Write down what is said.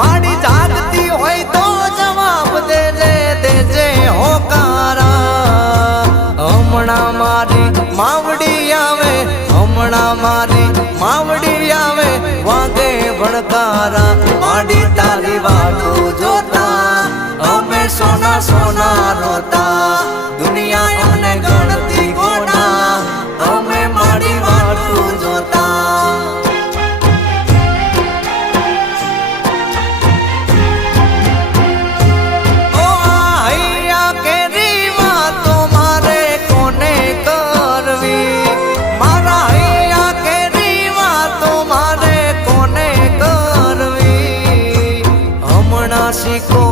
માડી જાગતી હોય તો જવાબ દેજે દેજે હોકારા હમણાં મારી માવડી આવે હમણાં મારી માવડી આવે વાગે ભણકારા માડી તારી વાટો જોતા અમે સોના સોના રોતા દુનિયા અમને ગણતી ગોડા અમે માડી વાટું જોતા ઓ હૈયા કેરી વાતો મારે કોને કરવી મારા હૈયા કેરી વાતો મારે કોને કરવી હમણાં શીખો